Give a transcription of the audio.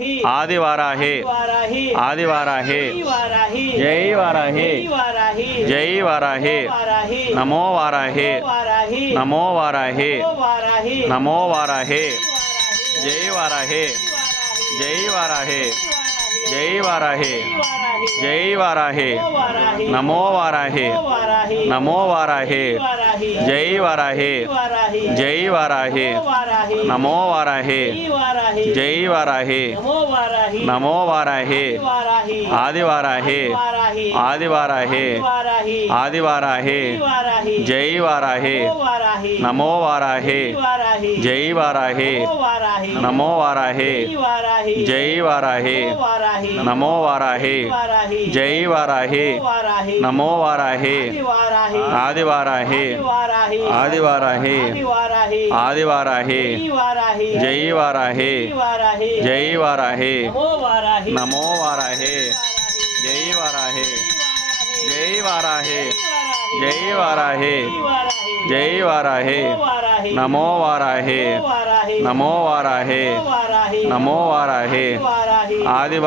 आदिवाराहे आदिवाराहे Jai Varahe Jai Varahe NaMo Varahe NaMo Varahe NaMo Varahe Jai Varahe Jai Varahe Jai Varahe Jai Varahe NaMo Varahe NaMo Varahe Jai Varahe Jai Varahe NaMo Varahe Jai Varahe NaMo Varahe आदिवाराहे आदिवाराहे आदिवाराहे Jai Varahe NaMo Varahe Jai Varahe NaMo Varahe Jai Varahe NaMo Varahe Jai Varahe NaMo Varahe आदिवाराहे आदिवाराहे आदिवाराहे Jai Varahe Jai Varahe NaMo Varahe Jai Varahe Jai Varahe Jai Varahe Jai Varahe NaMo Varahe NaMo Varahe NaMo Varahe आदिवाराहे